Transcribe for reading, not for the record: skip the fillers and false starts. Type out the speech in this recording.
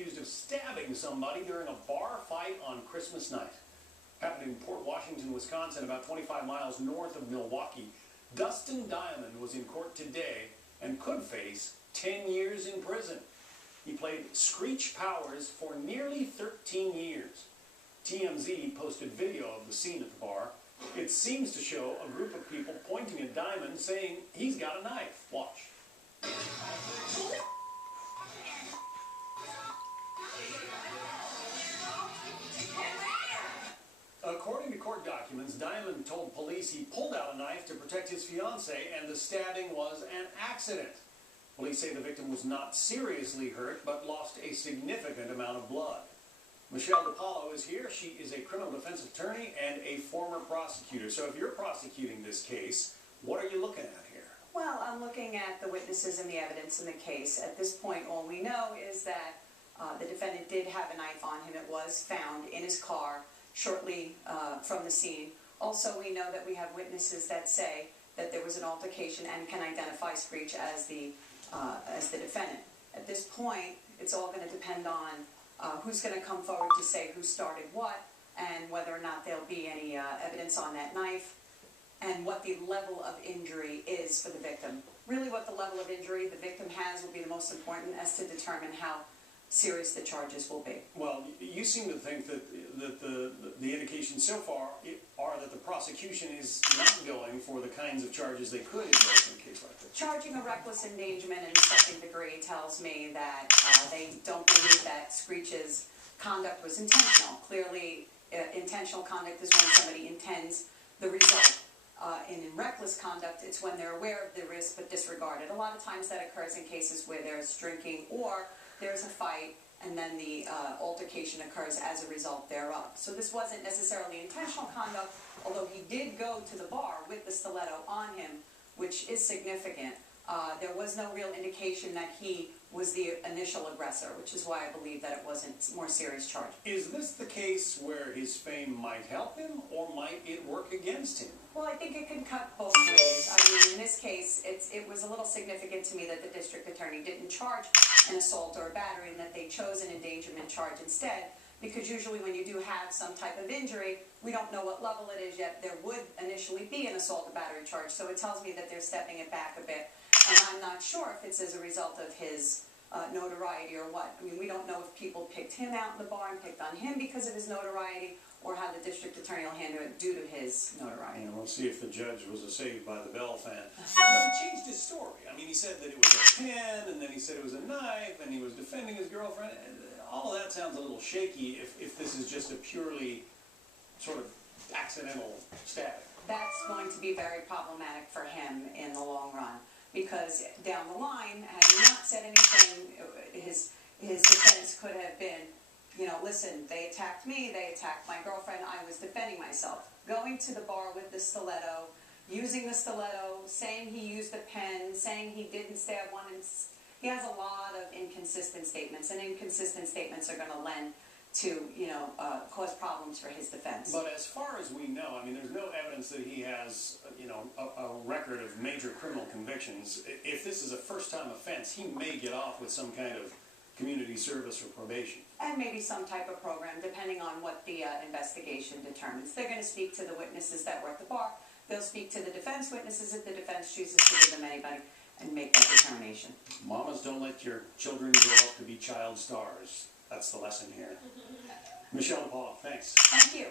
accused of stabbing somebody during a bar fight on Christmas night. Happened in Port Washington, Wisconsin, about 25 miles north of Milwaukee. Dustin Diamond was in court today and could face 10 years in prison. He played Skreetch Powers for nearly 13 years. TMZ posted video of the scene at the bar. It seems to show a group of people pointing at Diamond saying he's got a knife. Watch. According to court documents, Diamond told police he pulled out a knife to protect his fiancée and the stabbing was an accident. Police say the victim was not seriously hurt but lost a significant amount of blood. Michelle DiPaolo is here. She is a criminal defense attorney and a former prosecutor. So if you're prosecuting this case, what are you looking at here? Well, I'm looking at the witnesses and the evidence in the case. At this point, all we know is that the defendant did have a knife on him. It was found in his car shortly from the scene. Also, we know that we have witnesses that say that there was an altercation and can identify Skreetch as the defendant. At this point, it's all going to depend on who's going to come forward to say who started what and whether or not there'll be any evidence on that knife and what the level of injury is for the victim. Really what the level of injury the victim has will be the most important as to determine how serious the charges will be. Well, you seem to think that the indications so far are that the prosecution is not going for the kinds of charges they could invoke in a case like this. Charging a reckless endangerment in the second degree tells me that they don't believe that Skreetch's conduct was intentional. Clearly, intentional conduct is when somebody intends the result. In reckless conduct, it's when they're aware of the risk but disregard it. A lot of times that occurs in cases where there's drinking or there's a fight and then the altercation occurs as a result thereof. So this wasn't necessarily intentional conduct, although he did go to the bar with the stiletto on him, which is significant. There was no real indication that he was the initial aggressor, which is why I believe that it wasn't a more serious charge. Is this the case where his fame might help him or might it work against him? Well, I think it can cut both ways. I mean, in this case, it was a little significant to me that the district attorney didn't charge an assault or a battery and that they chose an endangerment charge instead, because usually when you do have some type of injury, we don't know what level it is yet. There would initially be an assault or battery charge, so it tells me that they're stepping it back a bit. And I'm not sure if it's as a result of his notoriety or what. I mean, we don't know if people picked him out in the bar and picked on him because of his notoriety, or how the district attorney will handle it due to his notoriety. And we'll see if the judge was a Saved by the Bell fan. But he changed his story. I mean, he said that it was a pen, and then he said it was a knife, and he was defending his girlfriend. All of that sounds a little shaky if this is just a purely sort of accidental stabbing. That's going to be very problematic for him in the long run, because down the line, had he not said anything, his defense could have been, you know, listen, they attacked me, they attacked my girlfriend, I was defending myself. Going to the bar with the stiletto, using the stiletto, saying he used a pen, saying he didn't stab one, and he has a lot of inconsistent statements, and inconsistent statements are going to lend to, you know, cause problems for his defense. But as far as we know, I mean, there's no evidence that he has, you know, a record of major criminal convictions. If this is a first-time offense, he may get off with some kind of community service or probation. And maybe some type of program, depending on what the investigation determines. They're going to speak to the witnesses that were at the bar. They'll speak to the defense witnesses if the defense chooses to give them anybody and make that determination. Mamas, don't let your children grow up to be child stars. That's the lesson here. Michelle DiPaolo, thanks. Thank you.